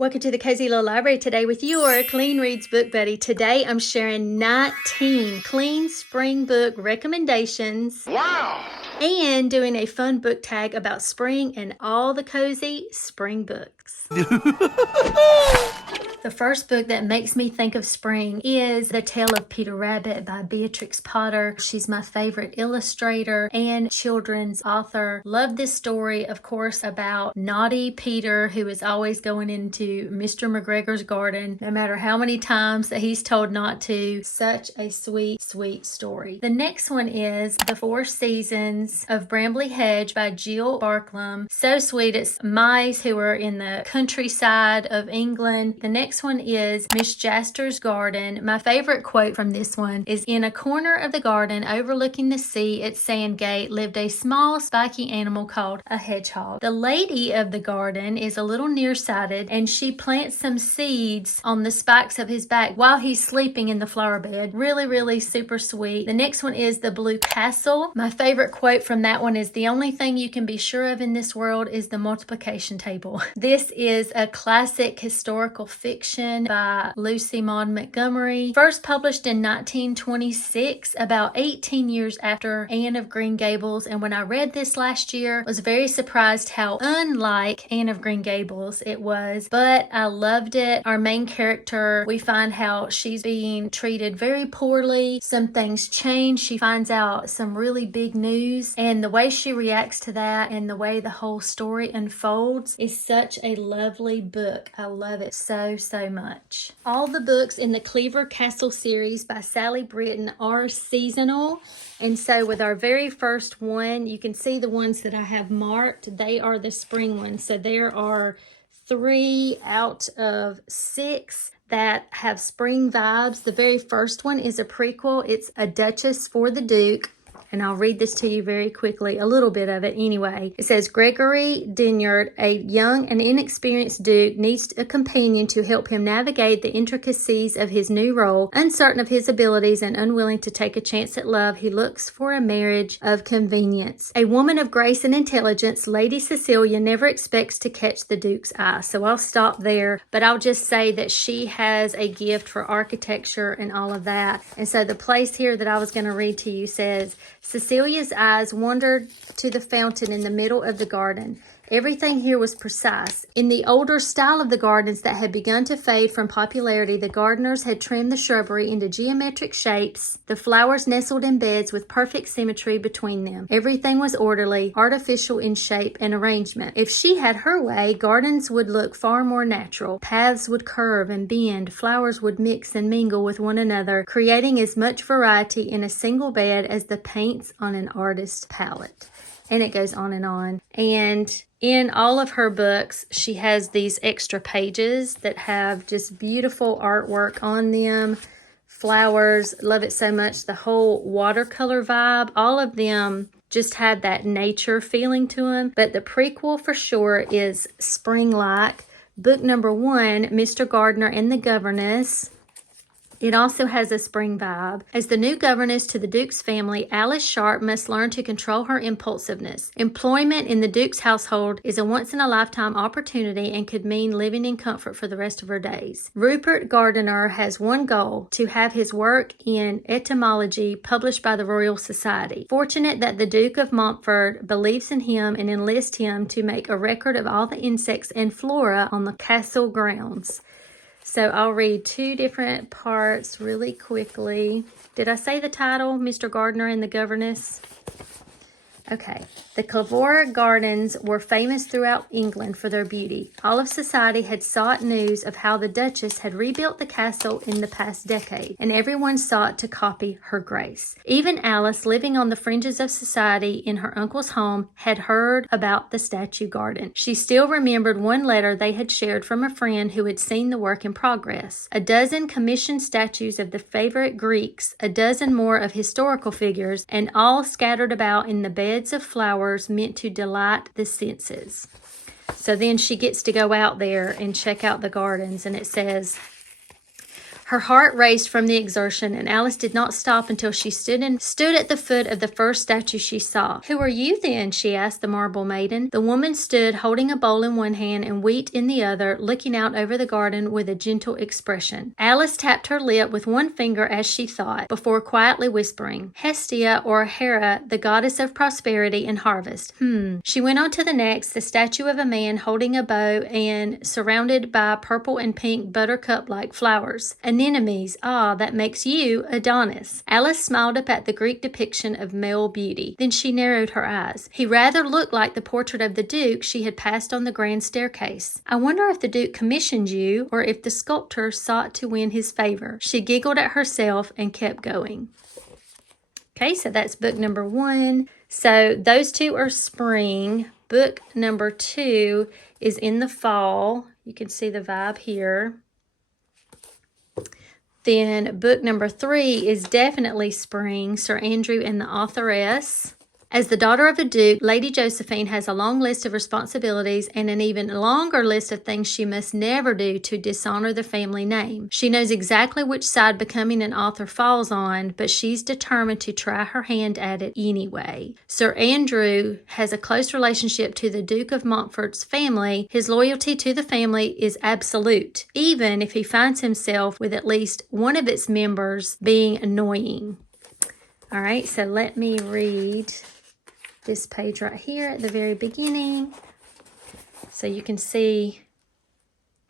Welcome to the Cozy Little Library today with your Clean Reads Book Buddy. Today I'm sharing 19 clean spring book recommendations. Wow! And doing a fun book tag about spring and all the cozy spring books. The first book that makes me think of spring is The Tale of Peter Rabbit by Beatrix Potter. She's my favorite illustrator and children's author. Love this story, of course, about naughty Peter, who is always going into Mr. McGregor's garden, no matter how many times that he's told not to. Such a sweet, sweet story. The next one is The Four Seasons of Brambly, Hedge by Jill Barklem. So sweet. It's mice who are in the countryside of England. The next one is Miss Jaster's Garden. My favorite quote from this one is, "In a corner of the garden overlooking the sea at Sandgate lived a small spiky animal called a hedgehog. The lady of the garden is a little nearsighted and she plants some seeds on the spikes of his back while he's sleeping in the flower bed." Really, really super sweet. The next one is The Blue Castle. My favorite quote from that one is, "The only thing you can be sure of in this world is the multiplication table." This is a classic historical fiction by Lucy Maud Montgomery, first published in 1926, about 18 years after Anne of Green Gables. And when I read this last year, I was very surprised how unlike Anne of Green Gables it was, but I loved it. Our main character, we find how she's being treated very poorly. Some things change. She finds out some really big news, and the way she reacts to that and the way the whole story unfolds is such a lovely book. I love it so much. All the books in the Clairvoir Castle series by Sally Britton are seasonal, and so with our very first one, you can see the ones that I have marked. They are the spring ones. So there are 3 out of 6 that have spring vibes. The very first one is a prequel. It's A Duchess for the Duke. And I'll read this to you very quickly, a little bit of it anyway. It says, Gregory Dinyard, a young and inexperienced duke, needs a companion to help him navigate the intricacies of his new role. Uncertain of his abilities and unwilling to take a chance at love, he looks for a marriage of convenience. A woman of grace and intelligence, Lady Cecilia never expects to catch the duke's eye. So I'll stop there, but I'll just say that she has a gift for architecture and all of that. And so the place here that I was going to read to you says, Cecilia's eyes wandered to the fountain in the middle of the garden. Everything here was precise. In the older style of the gardens that had begun to fade from popularity, the gardeners had trimmed the shrubbery into geometric shapes. The flowers nestled in beds with perfect symmetry between them. Everything was orderly, artificial in shape and arrangement. If she had her way, gardens would look far more natural. Paths would curve and bend. Flowers would mix and mingle with one another, creating as much variety in a single bed as the paints on an artist's palette. And it goes on. And in all of her books, she has these extra pages that have just beautiful artwork on them. Flowers, love it so much. The whole watercolor vibe, all of them just had that nature feeling to them. But the prequel for sure is spring-like. Book number 1, Mr. Gardner and the Governess. It also has a spring vibe. As the new governess to the Duke's family, Alice Sharp must learn to control her impulsiveness. Employment in the Duke's household is a once-in-a-lifetime opportunity and could mean living in comfort for the rest of her days. Rupert Gardiner has one goal, to have his work in etymology published by the Royal Society. Fortunate that the Duke of Montfort believes in him and enlists him to make a record of all the insects and flora on the castle grounds. So I'll read 2 different parts really quickly. Did I say the title, Mr. Gardner and the Governess? Okay. The Clairvoir Gardens were famous throughout England for their beauty. All of society had sought news of how the Duchess had rebuilt the castle in the past decade, and everyone sought to copy her grace. Even Alice, living on the fringes of society in her uncle's home, had heard about the statue garden. She still remembered one letter they had shared from a friend who had seen the work in progress. A dozen commissioned statues of the favorite Greeks, a dozen more of historical figures, and all scattered about in the beds of flowers meant to delight the senses. So then she gets to go out there and check out the gardens, and it says, Her heart raced from the exertion, and Alice did not stop until she stood at the foot of the first statue she saw. "Who are you, then?" she asked the marble maiden. The woman stood, holding a bowl in one hand and wheat in the other, looking out over the garden with a gentle expression. Alice tapped her lip with one finger as she thought, before quietly whispering, "Hestia, or Hera, the goddess of prosperity and harvest. She went on to the next, the statue of a man holding a bow and surrounded by purple and pink buttercup-like flowers. Anemones, that makes you Adonis." Alice smiled up at the Greek depiction of male beauty. Then she narrowed her eyes. He rather looked like the portrait of the Duke she had passed on the grand staircase. "I wonder if the Duke commissioned you, or if the sculptor sought to win his favor." She giggled at herself and kept going. Okay, so that's book number 1. So those 2 are spring. Book number 2 is in the fall. You can see the vibe here. Then book number 3 is definitely spring, Sir Andrew and the Authoress. As the daughter of a duke, Lady Josephine has a long list of responsibilities and an even longer list of things she must never do to dishonor the family name. She knows exactly which side becoming an author falls on, but she's determined to try her hand at it anyway. Sir Andrew has a close relationship to the Duke of Montfort's family. His loyalty to the family is absolute, even if he finds himself with at least one of its members being annoying. All right, so let me read this page right here at the very beginning. So you can see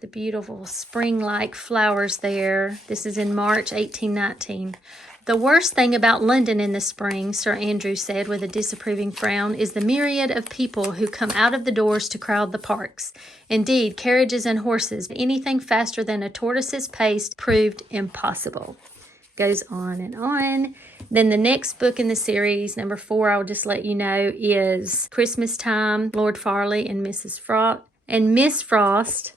the beautiful spring-like flowers there. This is in March 1819. "The worst thing about London in the spring," Sir Andrew said with a disapproving frown, "is the myriad of people who come out of the doors to crowd the parks. Indeed, carriages and horses, anything faster than a tortoise's pace proved impossible." Goes on and on. Then the next book in the series, number 4, I'll just let you know, is Christmas Time, Lord Farley and Miss Frost.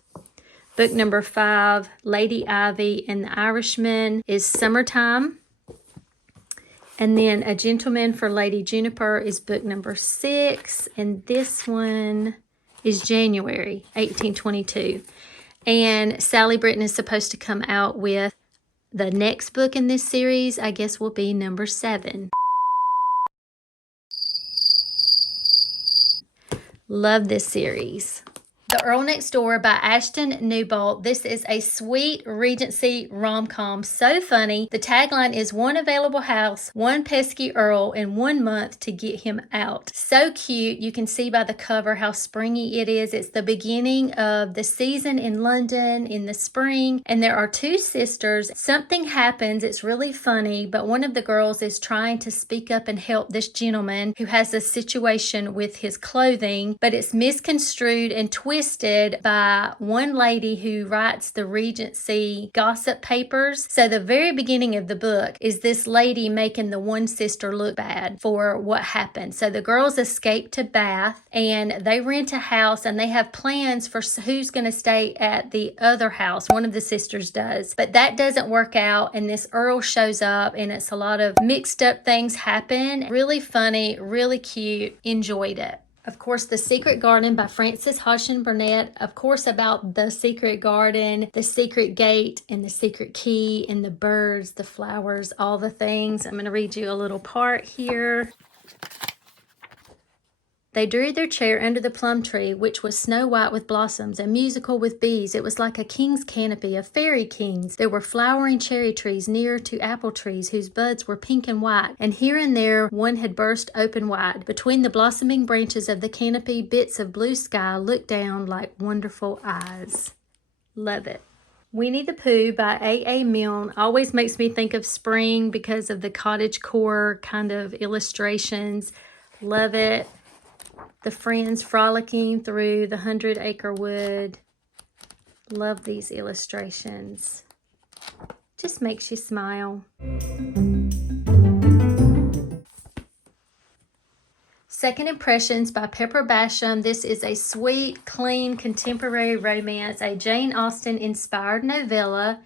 Book number 5, Lady Ivy and the Irishman, is Summertime. And then A Gentleman for Lady Juniper is book number 6. And this one is January 1822. And Sally Britton is supposed to come out with the next book in this series, I guess, will be number 7. Love this series. The Earl Next Door by Ashtyn Newbold. This is a sweet Regency rom-com. So funny. The tagline is "One available house, one pesky Earl, and 1 month to get him out." So cute. You can see by the cover how springy it is. It's the beginning of the season in London in the spring, and there are 2 sisters. Something happens. It's really funny, but one of the girls is trying to speak up and help this gentleman who has a situation with his clothing, but it's misconstrued and twisted by one lady who writes the Regency gossip papers. So the very beginning of the book is this lady making the one sister look bad for what happened. So the girls escape to Bath and they rent a house, and they have plans for who's going to stay at the other house. One of the sisters does, but that doesn't work out, and this Earl shows up, and it's a lot of mixed up things happen. Really funny, really cute. Enjoyed it. Of course, The Secret Garden by Frances Hodgson Burnett. Of course, about the secret garden, the secret gate, and the secret key, and the birds, the flowers, all the things. I'm going to read you a little part here. They drew their chair under the plum tree, which was snow white with blossoms and musical with bees. It was like a king's canopy, a fairy king's. There were flowering cherry trees near to apple trees, whose buds were pink and white, and here and there one had burst open wide. Between the blossoming branches of the canopy, bits of blue sky looked down like wonderful eyes. Love it. Weenie the Pooh by A.A. Milne always makes me think of spring because of the cottagecore kind of illustrations. Love it. The friends frolicking through the 100-acre wood. Love these illustrations. Just makes you smile. Second Impressions by Pepper Basham. This is a sweet, clean, contemporary romance, a Jane Austen inspired novella.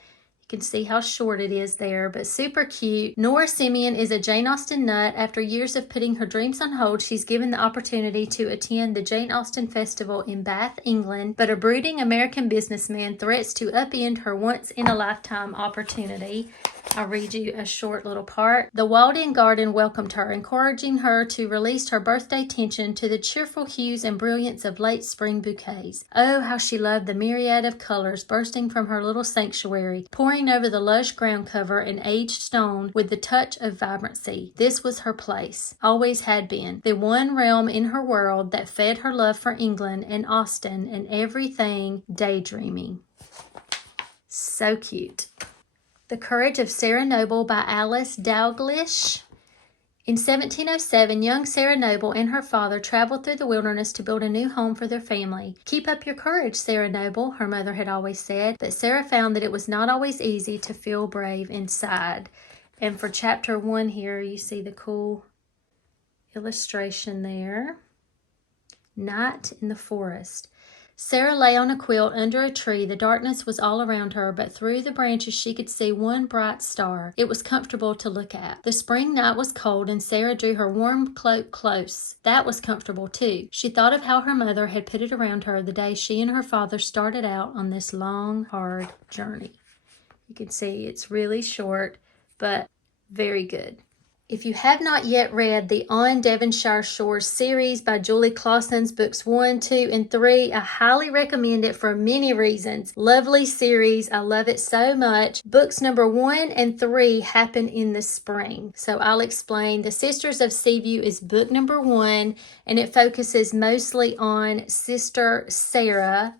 You can see how short it is there, but super cute. Nora Simeon is a Jane Austen nut. After years of putting her dreams on hold, she's given the opportunity to attend the Jane Austen Festival in Bath, England, but a brooding American businessman threats to upend her once-in-a-lifetime opportunity. I'll read you a short little part. The walled-in garden welcomed her, encouraging her to release her birthday tension to the cheerful hues and brilliance of late spring bouquets. Oh, how she loved the myriad of colors bursting from her little sanctuary, pouring over the lush ground cover and aged stone with the touch of vibrancy. This was her place, always had been, the one realm in her world that fed her love for England and Austen and everything daydreaming. So cute. The Courage of Sarah Noble by Alice Dalgliesh. In 1707, young Sarah Noble and her father traveled through the wilderness to build a new home for their family. Keep up your courage, Sarah Noble, her mother had always said, but Sarah found that it was not always easy to feel brave inside. And for chapter 1 here, you see the cool illustration there. Night in the forest. Sarah lay on a quilt under a tree. The darkness was all around her, but through the branches she could see one bright star. It was comfortable to look at. The spring night was cold, and Sarah drew her warm cloak close. That was comfortable, too. She thought of how her mother had put it around her the day she and her father started out on this long, hard journey. You can see it's really short, but very good. If you have not yet read the On Devonshire Shores series by Julie Clausen's books 1, 2, and 3, I highly recommend it for many reasons. Lovely series. I love it so much. Books number 1 and 3 happen in the spring. So I'll explain. The Sisters of Seaview is book number 1, and it focuses mostly on Sister Sarah.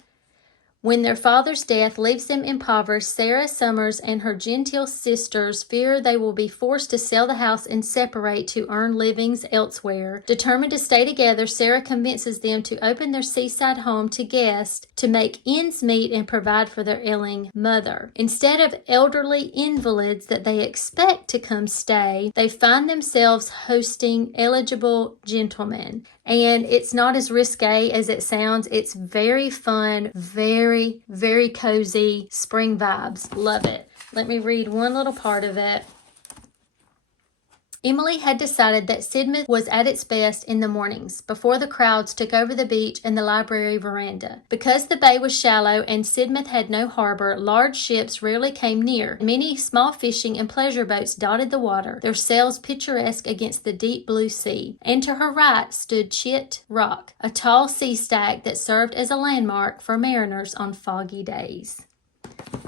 When their father's death leaves them impoverished, Sarah Summers and her genteel sisters fear they will be forced to sell the house and separate to earn livings elsewhere. Determined to stay together, Sarah convinces them to open their seaside home to guests to make ends meet and provide for their ailing mother. Instead of elderly invalids that they expect to come stay, they find themselves hosting eligible gentlemen. And it's not as risque as it sounds. It's very fun, very, very cozy, spring vibes. Love it. Let me read one little part of it. Emily had decided that Sidmouth was at its best in the mornings, before the crowds took over the beach and the library veranda. Because the bay was shallow and Sidmouth had no harbor, large ships rarely came near. Many small fishing and pleasure boats dotted the water, their sails picturesque against the deep blue sea. And to her right stood Chit Rock, a tall sea stack that served as a landmark for mariners on foggy days.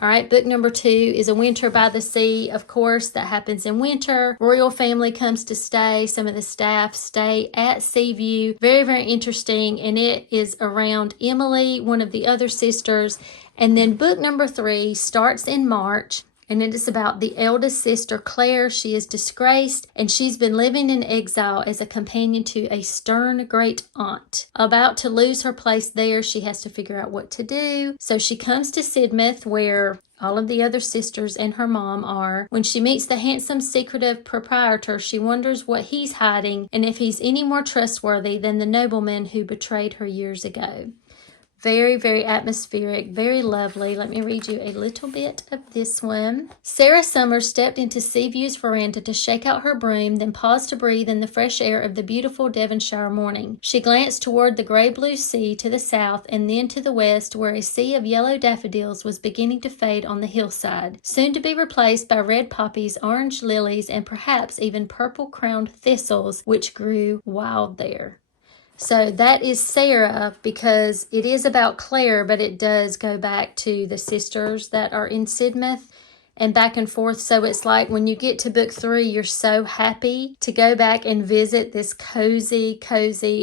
All right, book number 2 is A Winter by the Sea. Of course, that happens in winter. Royal family comes to stay. Some of the staff stay at Seaview. Very, very interesting. And it is around Emily, one of the other sisters. And then book number 3 starts in March. And it is about the eldest sister, Claire. She is disgraced, and she's been living in exile as a companion to a stern great aunt. About to lose her place there, she has to figure out what to do. So she comes to Sidmouth, where all of the other sisters and her mom are. When she meets the handsome, secretive proprietor, she wonders what he's hiding and if he's any more trustworthy than the nobleman who betrayed her years ago. Very, very atmospheric, very lovely. Let me read you a little bit of this one. Sarah Summers stepped into Seaview's veranda to shake out her broom, then paused to breathe in the fresh air of the beautiful Devonshire morning. She glanced toward the gray-blue sea to the south and then to the west, where a sea of yellow daffodils was beginning to fade on the hillside, soon to be replaced by red poppies, orange lilies, and perhaps even purple-crowned thistles, which grew wild there. So that is Sarah, because it is about Claire, but it does go back to the sisters that are in Sidmouth and back and forth. So it's like when you get to book 3, you're so happy to go back and visit this cozy.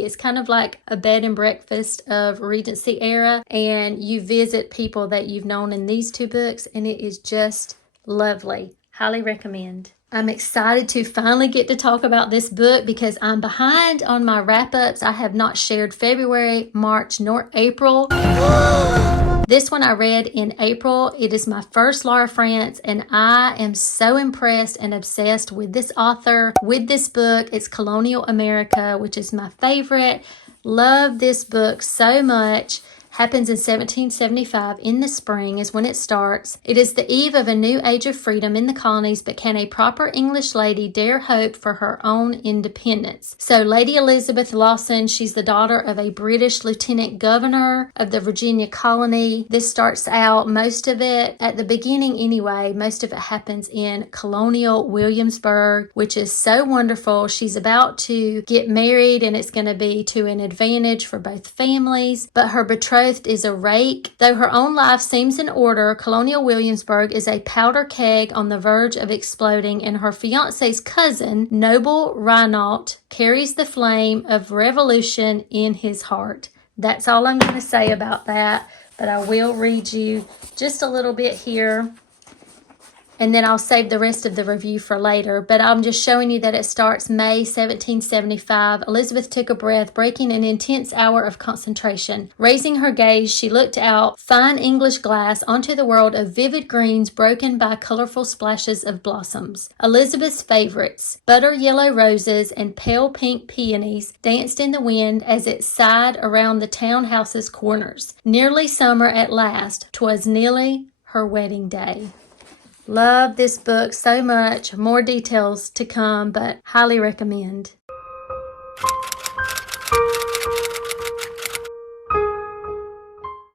It's kind of like a bed and breakfast of Regency era. And you visit people that you've known in these 2 books, and it is just lovely. Highly recommend. I'm excited to finally get to talk about this book because I'm behind on my wrap-ups. I have not shared February, March, nor April. This one I read in April. It is my first Laura Frantz, and I am so impressed and obsessed with this author, with this book. It's Colonial America, which is my favorite. Love this book so much. Happens in 1775 in the spring is when it starts. It is the eve of a new age of freedom in the colonies, but can a proper English lady dare hope for her own independence? So Lady Elizabeth Lawson, she's the daughter of a British lieutenant governor of the Virginia colony. This starts out, most of it, at the beginning anyway, most of it happens in Colonial Williamsburg, which is so wonderful. She's about to get married and it's going to be to an advantage for both families, but her betrothed is a rake. Though her own life seems in order, Colonial Williamsburg is a powder keg on the verge of exploding, and her fiance's cousin, Noble Reinault, carries the flame of revolution in his heart. That's all I'm going to say about that, but I will read you just a little bit here, and then I'll save the rest of the review for later. But I'm just showing you that it starts May 1775. Elizabeth took a breath, breaking an intense hour of concentration. Raising her gaze, she looked out fine English glass onto the world of vivid greens broken by colorful splashes of blossoms. Elizabeth's favorites, butter yellow roses and pale pink peonies, danced in the wind as it sighed around the townhouse's corners. Nearly summer at last. 'Twas nearly her wedding day. Love this book so much. More details to come, but highly recommend.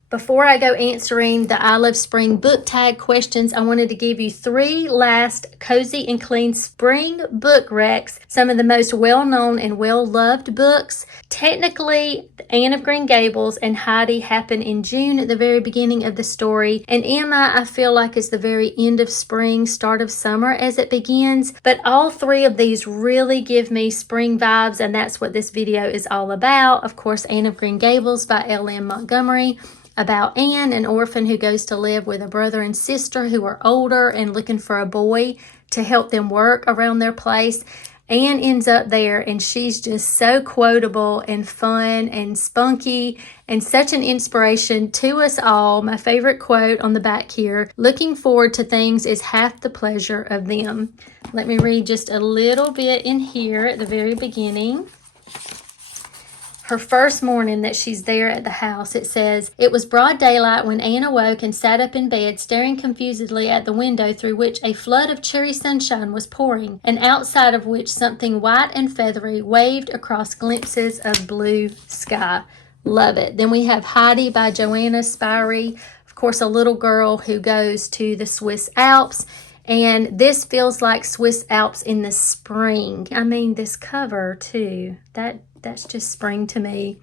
Before I go answering the I Love Spring book tag questions, I wanted to give you 3 last cozy and clean spring book recs. Some of the most well-known and well-loved books. Technically, Anne of Green Gables and Heidi happen in June at the very beginning of the story. And Emma, I feel like, is the very end of spring, start of summer as it begins. But all 3 of these really give me spring vibes, and that's what this video is all about. Of course, Anne of Green Gables by L.M. Montgomery, about Anne, an orphan who goes to live with a brother and sister who are older and looking for a boy to help them work around their place. Anne ends up there and she's just so quotable and fun and spunky and such an inspiration to us all. My favorite quote on the back here, looking forward to things is half the pleasure of them. Let me read just a little bit in here at the very beginning. Her first morning that she's there at the house, it says, "It was broad daylight when Anne awoke and sat up in bed, staring confusedly at the window through which a flood of cherry sunshine was pouring, and outside of which something white and feathery waved across glimpses of blue sky." Love it. Then we have Heidi by Johanna Spyri. Of course, a little girl who goes to the Swiss Alps. And this feels like Swiss Alps in the spring. I mean, this cover too. That's just spring to me.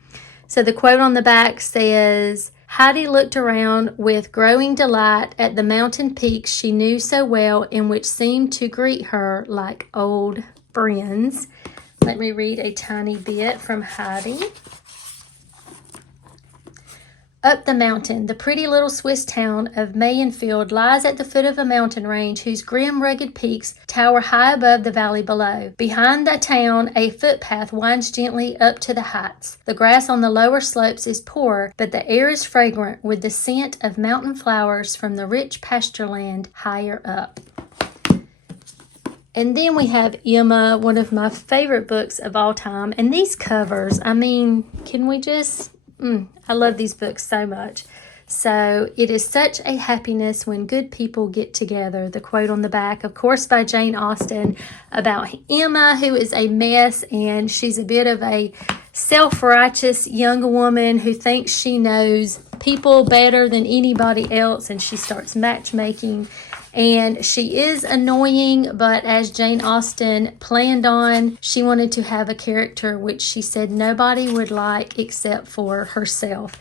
So the quote on the back says, Heidi looked around with growing delight at the mountain peaks she knew so well and which seemed to greet her like old friends. Let me read a tiny bit from Heidi. Up the mountain, the pretty little Swiss town of Mayenfield lies at the foot of a mountain range whose grim, rugged peaks tower high above the valley below. Behind the town, a footpath winds gently up to the heights. The grass on the lower slopes is poor, but the air is fragrant with the scent of mountain flowers from the rich pasture land higher up. And then we have Emma, one of my favorite books of all time. And these covers, I mean, can we just... I love these books so much. So, it is such a happiness when good people get together. The quote on the back, of course, by Jane Austen, about Emma, who is a mess, and she's a bit of a self-righteous young woman who thinks she knows people better than anybody else, and she starts matchmaking. And she is annoying, but as Jane Austen planned on, she wanted to have a character which she said nobody would like except for herself.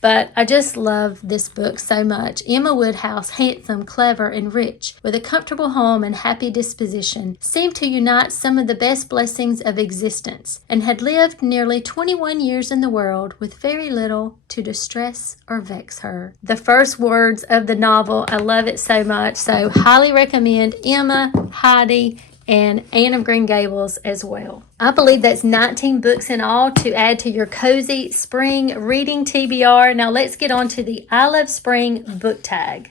But I just love this book so much. Emma Woodhouse, handsome, clever, and rich, with a comfortable home and happy disposition, seemed to unite some of the best blessings of existence, and had lived nearly 21 years in the world with very little to distress or vex her. The first words of the novel, I love it so much, so highly recommend Emma, Heidi, and Anne of Green Gables as well. I believe that's 19 books in all to add to your cozy spring reading TBR. Now let's get on to the I Love Spring book tag.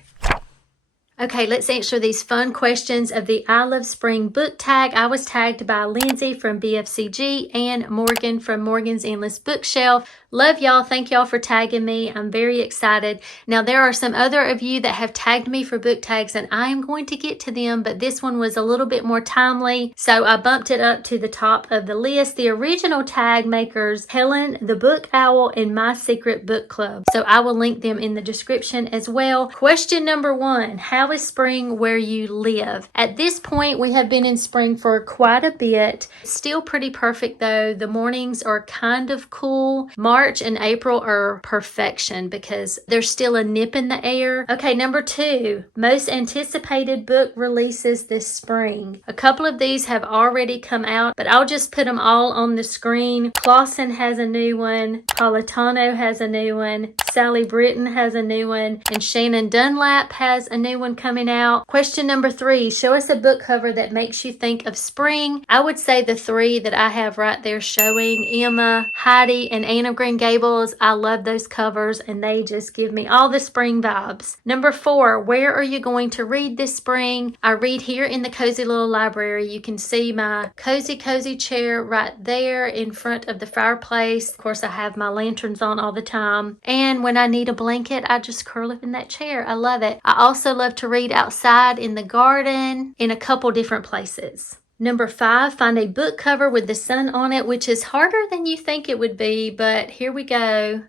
Okay, let's answer these fun questions of the I Love Spring book tag. I was tagged by Lindsay from BFCG and Morgan from Morgan's Endless Bookshelf. Love y'all. Thank y'all for tagging me. I'm very excited. Now, there are some other of you that have tagged me for book tags, and I am going to get to them, but this one was a little bit more timely, so I bumped it up to the top of the list. The original tag makers, Helen, the Book Owl, and My Secret Book Club. So I will link them in the description as well. Question number 1, how is spring where you live? At this point, we have been in spring for quite a bit. Still pretty perfect though. The mornings are kind of cool. March and April are perfection because there's still a nip in the air. Okay, number 2, most anticipated book releases this spring. A couple of these have already come out, but I'll just put them all on the screen. Klassen has a new one. Politano has a new one. Sally Britton has a new one. And Shannon Dunlap has a new one coming out. Question number 3, show us a book cover that makes you think of spring. I would say the 3 that I have right there showing, Emma, Heidi, and Anne of Green Gables. I love those covers and they just give me all the spring vibes. Number 4, where are you going to read this spring? I read here in the cozy little library. You can see my cozy chair right there in front of the fireplace. Of course, I have my lanterns on all the time. And when I need a blanket, I just curl up in that chair. I love it. I also love to read outside in the garden in a couple different places. Number 5, find a book cover with the sun on it, which is harder than you think it would be, but here we go.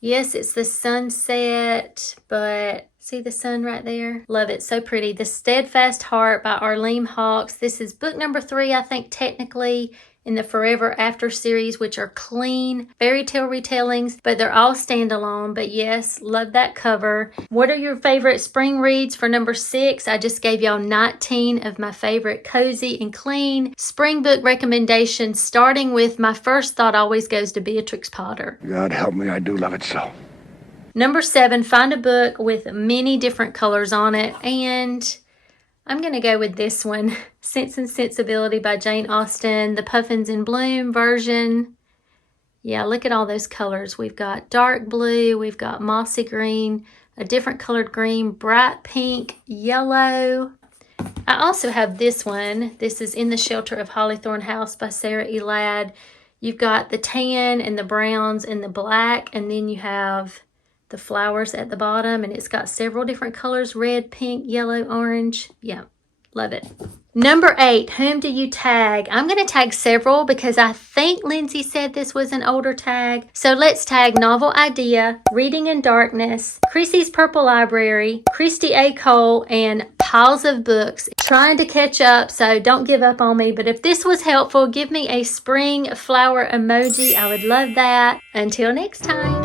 Yes, it's the sunset, but see the sun right there? Love it, so pretty. The Steadfast Heart by Arlene Hawks. This is book number 3, I think, technically, in the Forever After series, which are clean fairy tale retellings, but they're all standalone. But yes, love that cover. What are your favorite spring reads for number 6? I just gave y'all 19 of my favorite cozy and clean spring book recommendations, starting with my first thought always goes to Beatrix Potter. God help me, I do love it so. Number 7, find a book with many different colors on it, and I'm going to go with this one, Sense and Sensibility by Jane Austen, the Puffins in Bloom version. Yeah, look at all those colors. We've got dark blue, we've got mossy green, a different colored green, bright pink, yellow. I also have this one. This is In the Shelter of Hollythorn House by Sarah E. Ladd. You've got the tan and the browns and the black, and then you have the flowers at the bottom, and it's got several different colors, red, pink, yellow, orange. Yeah, love it. Number 8, whom do you tag? I'm going to tag several because I think Lindsay said this was an older tag. So let's tag Novel Idea, Reading in Darkness, Chrissy's Purple Library, Christy A. Cole, and Piles of Books. Trying to catch up, so don't give up on me. But if this was helpful, give me a spring flower emoji. I would love that. Until next time.